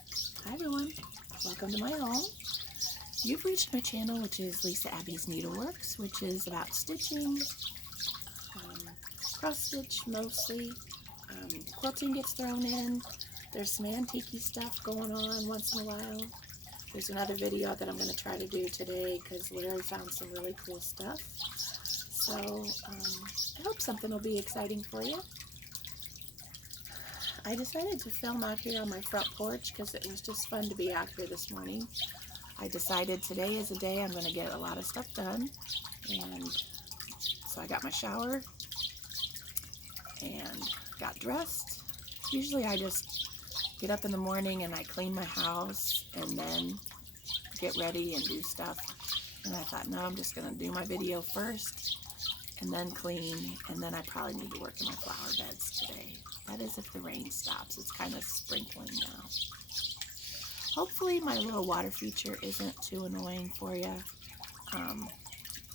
Hi everyone, welcome to my home. You've reached my channel, which is Lisa Abby's Needleworks, which is about stitching, cross stitch mostly. Quilting gets thrown in. There's some antique stuff going on once in a while. There's another video that I'm going to try to do today because Larry found some really cool stuff. So I hope something will be exciting for you. I decided to film out here on my front porch because it was just fun to be out here this morning. I decided today is a day I'm going to get a lot of stuff done, and so I got my shower and got dressed. Usually I just get up in the morning and I clean my house and then get ready and do stuff, and I thought, no, I'm just going to do my video first and then clean, and then I probably need to work in my flower beds today. That is if the rain stops. It's kind of sprinkling now. Hopefully my little water feature isn't too annoying for you.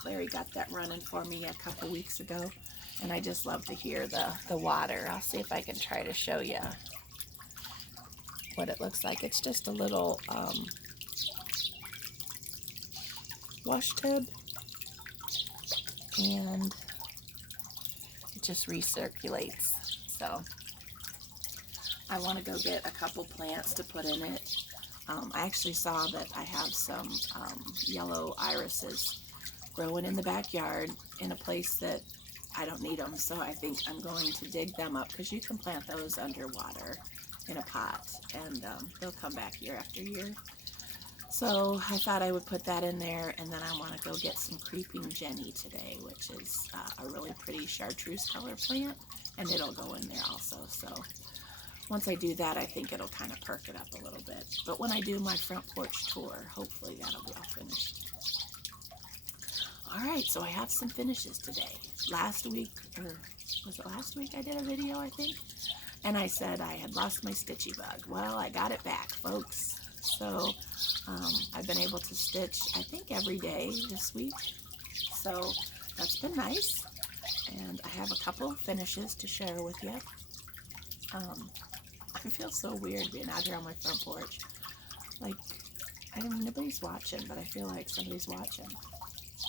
Larry got that running for me a couple weeks ago, and I just love to hear the water. I'll see if I can try to show you what it looks like. It's just a little wash tub, and it just recirculates. So I want to go get a couple plants to put in it. I actually saw that I have some yellow irises growing in the backyard in a place that I don't need them, so I think I'm going to dig them up, because you can plant those underwater in a pot, and they'll come back year after year. So I thought I would put that in there, and then I want to go get some creeping Jenny today, which is a really pretty chartreuse color plant, and it'll go in there also. So once I do that, I think it'll kind of perk it up a little bit. But when I do my front porch tour, hopefully that'll be all finished. Alright, so I have some finishes today. Last week, or was it last week I did a video, I think? And I said I had lost my stitchy bug. Well, I got it back, folks. So I've been able to stitch, I think, every day this week. So that's been nice. And I have a couple of finishes to share with you. I feel so weird being out here on my front porch. Like, I mean, nobody's watching, but I feel like somebody's watching.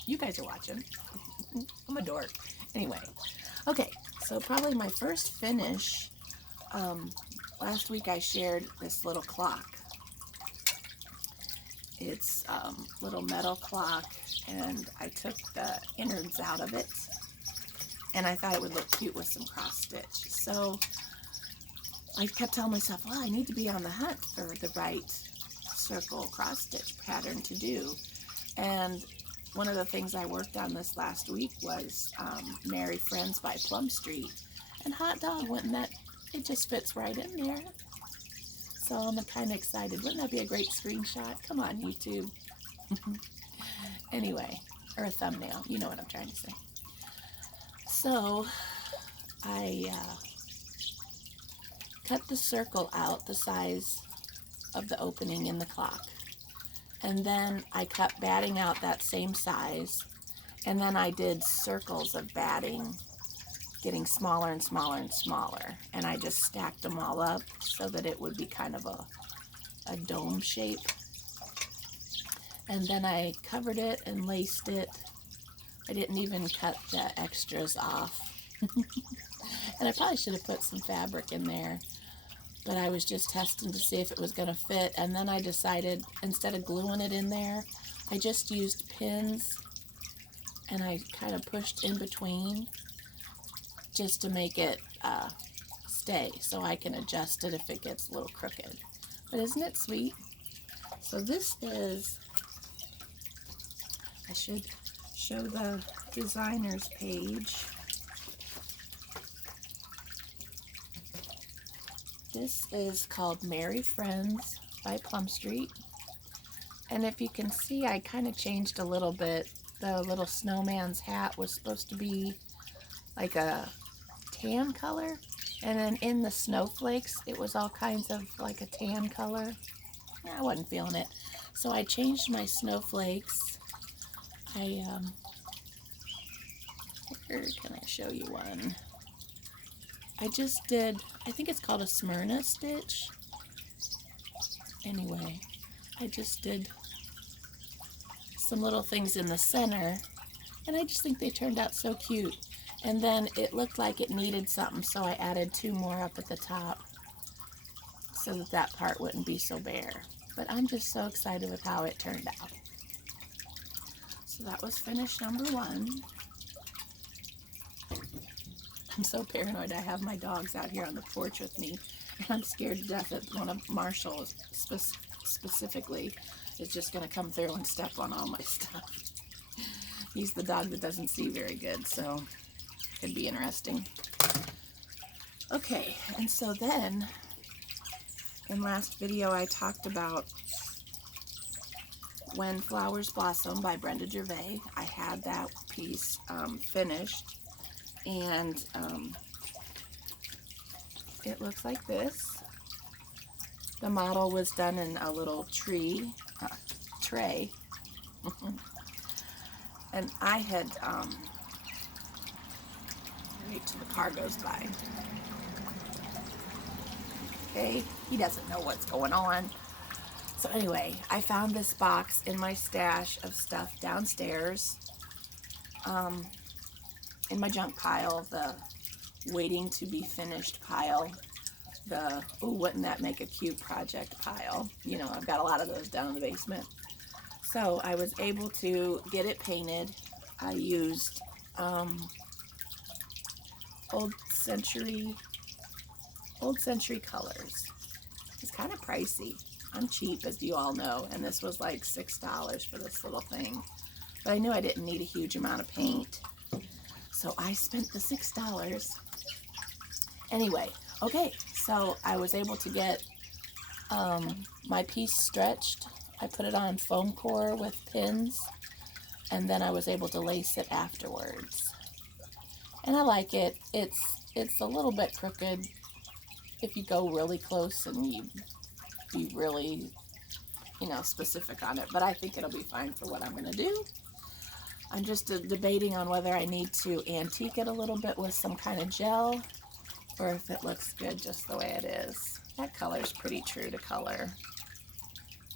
You guys are watching. I'm a dork. Anyway, okay, so probably my first finish, last week I shared this little clock. It's a little metal clock, and I took the innards out of it, and I thought it would look cute with some cross stitch. So I kept telling myself, well, I need to be on the hunt for the right circle cross stitch pattern to do. And one of the things I worked on this last week was Merry Friends by Plumstreet. And hot dog, wouldn't that, it just fits right in there. So I'm kind of excited. Wouldn't that be a great screenshot? Come on, YouTube. Anyway, or a thumbnail. You know what I'm trying to say. So I cut the circle out the size of the opening in the clock, and then I cut batting out that same size, and then I did circles of batting, getting smaller and smaller and smaller, and I just stacked them all up so that it would be kind of a dome shape. And then I covered it and laced it. I didn't even cut the extras off. And I probably should have put some fabric in there, but I was just testing to see if it was going to fit. And then I decided, instead of gluing it in there, I just used pins, and I kind of pushed in between just to make it stay, so I can adjust it if it gets a little crooked. But isn't it sweet? So this is, I should show the designer's page. This is called Merry Friends by Plumstreet. And if you can see, I kind of changed a little bit. The little snowman's hat was supposed to be like a tan color. And then in the snowflakes, it was all kinds of like a tan color. I wasn't feeling it. So I changed my snowflakes. Where can I show you one? I just did, I think it's called a Smyrna stitch. anyway, I just did some little things in the center, and I just think they turned out so cute. And then it looked like it needed something, so I added 2 more up at the top so that that part wouldn't be so bare. But I'm just so excited with how it turned out. So that was finish number 1. I'm so paranoid. I have my dogs out here on the porch with me, and I'm scared to death that one of Marshall specifically is just going to come through and step on all my stuff. He's the dog that doesn't see very good, so it could be interesting. Okay, and so then in last video I talked about When Flowers Blossom by Brenda Gervais. I had that piece finished, and it looks like this. The model was done in a little tray. And I had, wait till the car goes by. Okay, he doesn't know what's going on. So anyway, I found this box in my stash of stuff downstairs, in my junk pile, the waiting to be finished pile, the, oh, wouldn't that make a cute project pile. You know, I've got a lot of those down in the basement. So I was able to get it painted. I used old century colors. It's kind of pricey. I'm cheap, as you all know, and this was like $6 for this little thing. But I knew I didn't need a huge amount of paint, so I spent the $6. Anyway, okay, so I was able to get my piece stretched. I put it on foam core with pins, and then I was able to lace it afterwards. And I like it. It's a little bit crooked if you go really close and you be really, you know, specific on it, but I think it'll be fine for what I'm going to do. I'm just debating on whether I need to antique it a little bit with some kind of gel, or if it looks good just the way it is. That color's pretty true to color.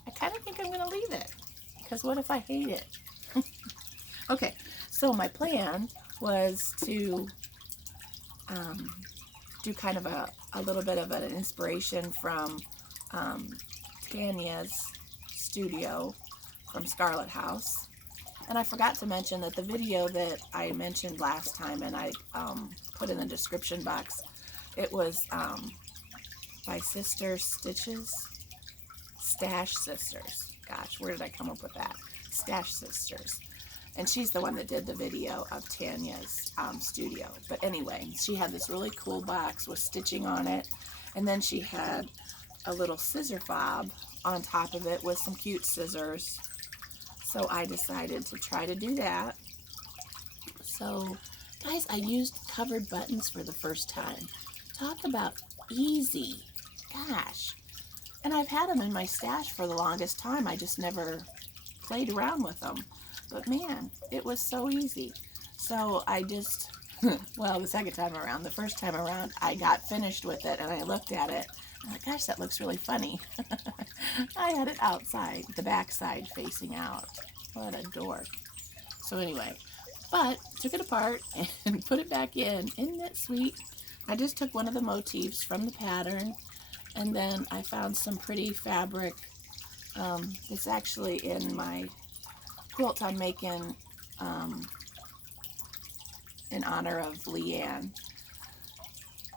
I kind of think I'm going to leave it, because what if I hate it? Okay, so my plan was to do kind of a little bit of an inspiration from Tanya's studio from Scarlet House. And I forgot to mention that the video that I mentioned last time, and I put in the description box, it was by Sister Stitches, Stash Sisters. Gosh, where did I come up with that? Stash Sisters. And she's the one that did the video of Tanya's studio. But anyway, she had this really cool box with stitching on it, and then she had a little scissor fob on top of it with some cute scissors. So I decided to try to do that. So guys, I used covered buttons for the first time. Talk about easy. Gosh. And I've had them in my stash for the longest time. I just never played around with them. But man, it was so easy. So I just, well, the second time around, the first time around, I got finished with it and I looked at it. I'm like, gosh, that looks really funny. I had it outside, the back side facing out. What a dork. So anyway, but took it apart and put it back in. Isn't it sweet? I just took one of the motifs from the pattern, and then I found some pretty fabric. It's actually in my quilt I'm making in honor of Leanne.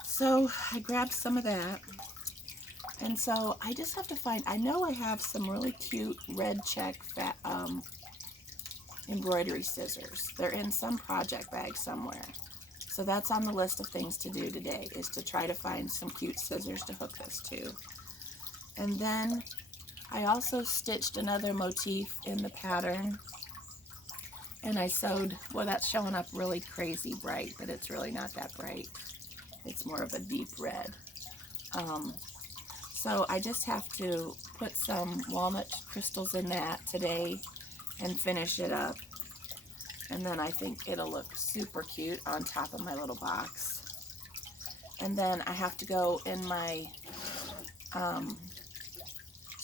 So I grabbed some of that. And so I just have to find, I know I have some really cute red check embroidery scissors. They're in some project bag somewhere. So that's on the list of things to do today, is to try to find some cute scissors to hook this to. And then I also stitched another motif in the pattern. And I sewed, well, that's showing up really crazy bright, but it's really not that bright. It's more of a deep red. So I just have to put some walnut crystals in that today and finish it up. And then I think it'll look super cute on top of my little box. And then I have to go in my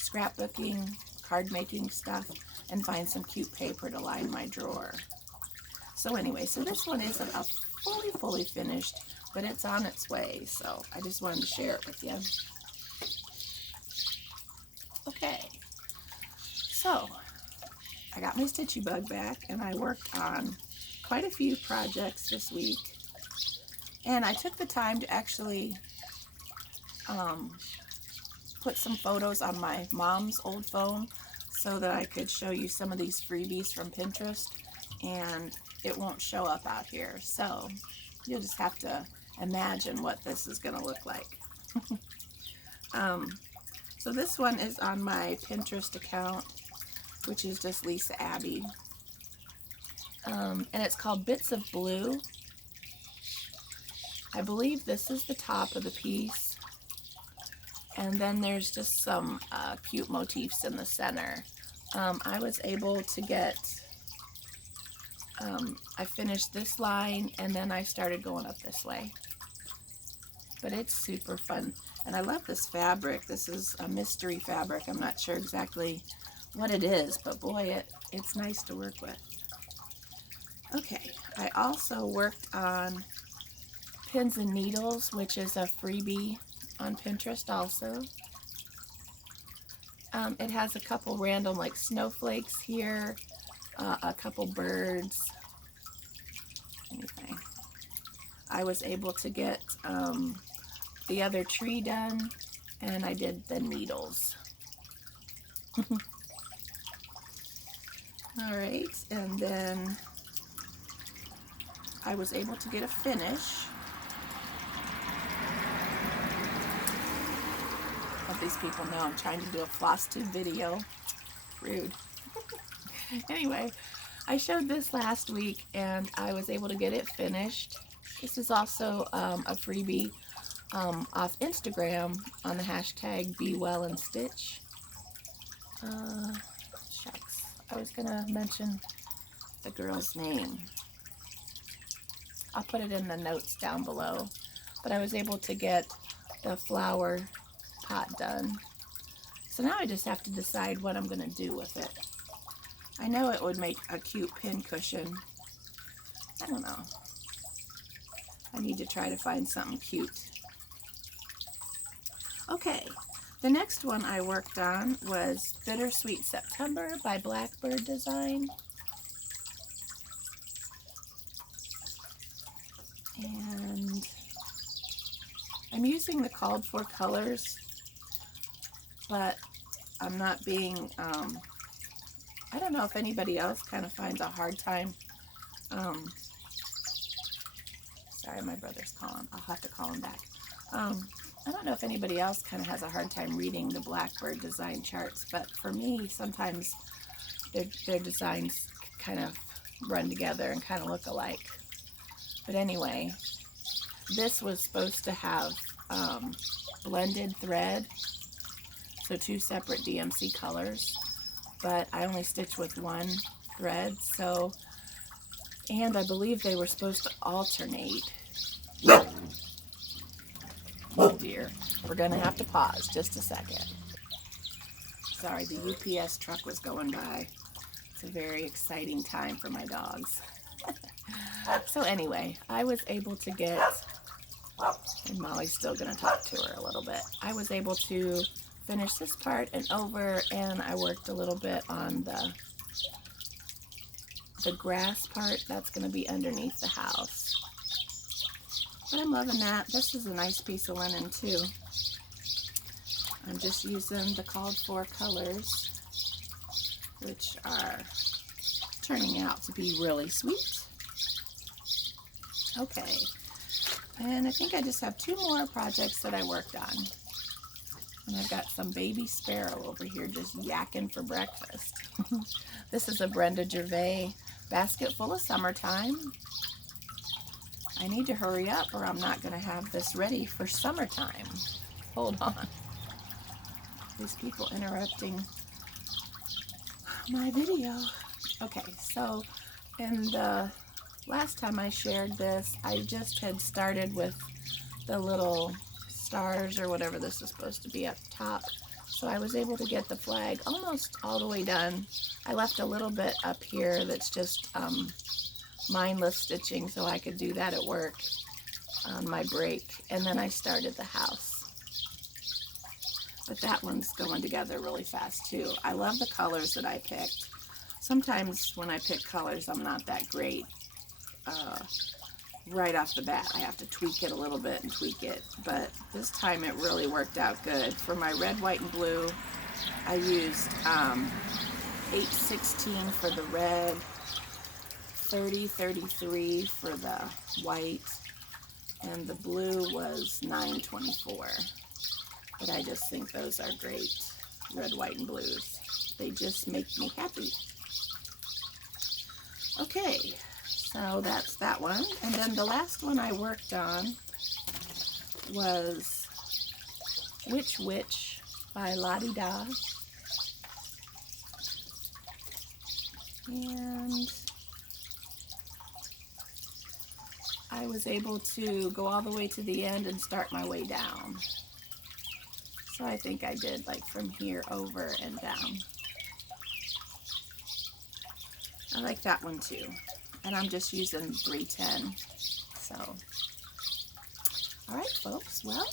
scrapbooking, card making stuff, and find some cute paper to line my drawer. So anyway, so this one isn't a fully finished, but it's on its way, so I just wanted to share it with you. Okay, so I got my Stitchy Bug back, and I worked on quite a few projects this week, and I took the time to actually put some photos on my mom's old phone so that I could show you some of these freebies from Pinterest, and it won't show up out here, so you'll just have to imagine what this is going to look like. So this one is on my Pinterest account, which is just Lisa Abbey, and it's called Bits of Blue. I believe this is the top of the piece, and then there's just some cute motifs in the center. I was able to get, I finished this line, and then I started going up this way. But it's super fun, and I love this fabric. This is a mystery fabric. I'm not sure exactly what it is, but boy, it's nice to work with. Okay, I also worked on Pins and Needles, which is a freebie on Pinterest also. It has a couple random like snowflakes here, a couple birds. Anyway, I was able to get the other tree done, and I did the needles. Alright, and then I was able to get a finish of these people know I'm trying to do a Flosstube video. Rude. Anyway, I showed this last week, and I was able to get it finished. This is also a freebie off Instagram on the hashtag BeWellAndStitch. Shucks. I was going to mention the girl's name. I'll put it in the notes down below. But I was able to get the flower pot done. So now I just have to decide what I'm going to do with it. I know it would make a cute pin cushion. I don't know. I need to try to find something cute. Okay, the next one I worked on was Bittersweet September by Blackbird Design. And I'm using the called for colors, but I'm not being, I don't know if anybody else kind of finds a hard time, sorry, my brother's calling, I'll have to call him back. I don't know if anybody else kind of has a hard time reading the Blackbird Design charts, but for me, sometimes their designs kind of run together and kind of look alike. But anyway, this was supposed to have blended thread, so 2 separate DMC colors, but I only stitched with 1 thread, so, and I believe they were supposed to alternate. Oh dear, we're gonna have to pause just a second. Sorry, the UPS truck was going by. It's a very exciting time for my dogs. So anyway, I was able to get, and Molly's still gonna talk to her a little bit. I was able to finish this part and over, and I worked a little bit on the grass part that's gonna be underneath the house. But I'm loving that. This is a nice piece of linen too. I'm just using the called for colors, which are turning out to be really sweet. Okay, and I think I just have 2 more projects that I worked on. And I've got some baby sparrow over here just yakking for breakfast. This is a Brenda Gervais basket full of summertime. I need to hurry up or I'm not going to have this ready for summertime. Hold on. These people interrupting my video. Okay, so in the last time I shared this, I just had started with the little stars or whatever this is supposed to be up top. So I was able to get the flag almost all the way done. I left a little bit up here that's just mindless stitching, so I could do that at work on my break. And then I started the house. But that one's going together really fast too. I love the colors that I picked. Sometimes when I pick colors, I'm not that great. Right off the bat, I have to tweak it a little bit and tweak it, but this time it really worked out good. For my red, white, and blue, I used 816 for the red, 3033 for the white, and the blue was 924. But I just think those are great, red, white, and blues. They just make me happy. Okay. So that's that one. And then the last one I worked on was Witch by Lottie Da. And I was able to go all the way to the end and start my way down. So I think I did like from here over and down. I like that one too. And I'm just using 310. So, all right, folks. Well,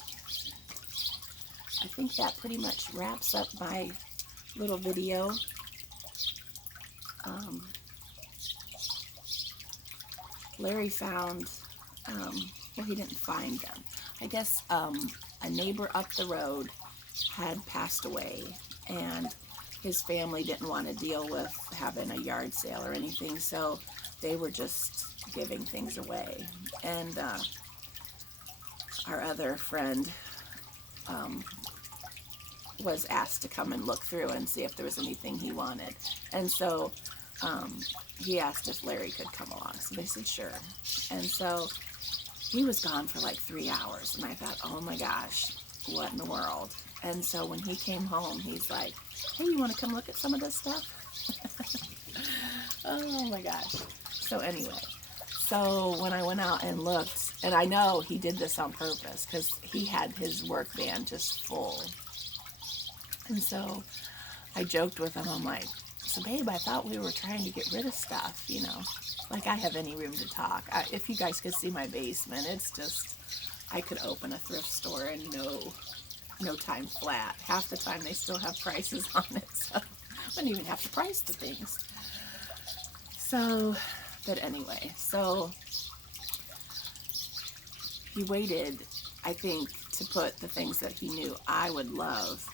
I think that pretty much wraps up my little video. Larry found, well, he didn't find them. I guess a neighbor up the road had passed away, and his family didn't want to deal with having a yard sale or anything, so they were just giving things away. And our other friend was asked to come and look through and see if there was anything he wanted. And so he asked if Larry could come along. So they said sure. And so he was gone for like 3 hours. And I thought, oh my gosh, what in the world? And so when he came home, he's like, hey, you want to come look at some of this stuff? Oh my gosh. So anyway, so when I went out and looked, and I know he did this on purpose because he had his work van just full. And so I joked with him, I'm like, so babe, I thought we were trying to get rid of stuff, you know, like I have any room to talk. If you guys could see my basement, it's just, I could open a thrift store in no time flat. Half the time they still have prices on it, so I wouldn't even have to price the things. So, but anyway, so he waited, I think, to put the things that he knew I would love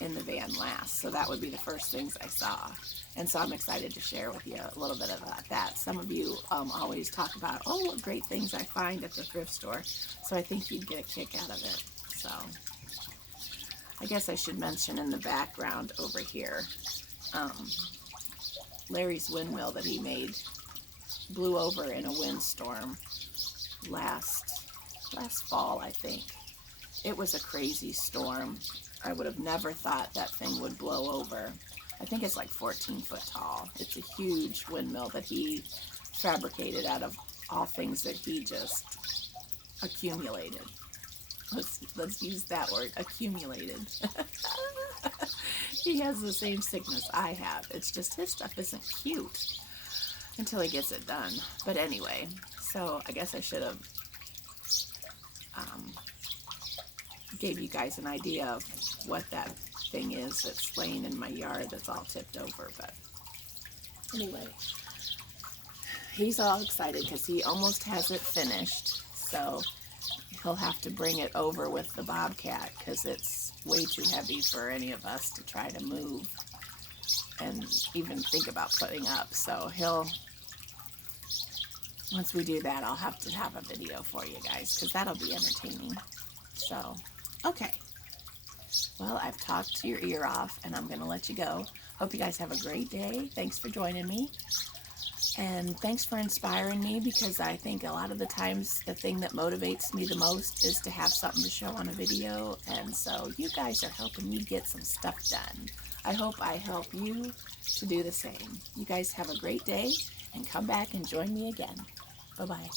in the van last. So that would be the first things I saw. And so I'm excited to share with you a little bit about that. Some of you always talk about, oh, what great things I find at the thrift store. So I think you'd get a kick out of it. So I guess I should mention in the background over here, Larry's windmill that he made blew over in a windstorm last fall, I think. It was a crazy storm. I would have never thought that thing would blow over. I think it's like 14 foot tall. It's a huge windmill that he fabricated out of all things that he just accumulated. Let's use that word, accumulated. He has the same sickness I have. It's just his stuff isn't cute until he gets it done. But anyway, so I guess I should have gave you guys an idea of what that thing is that's laying in my yard that's all tipped over. But anyway, he's all excited because he almost has it finished. So he'll have to bring it over with the Bobcat because it's way too heavy for any of us to try to move and even think about putting up. So once we do that, I'll have to have a video for you guys because that'll be entertaining. So, okay. Well, I've talked to your ear off and I'm going to let you go. Hope you guys have a great day. Thanks for joining me. And thanks for inspiring me, because I think a lot of the times the thing that motivates me the most is to have something to show on a video. And so you guys are helping me get some stuff done. I hope I help you to do the same. You guys have a great day and come back and join me again. Bye-bye.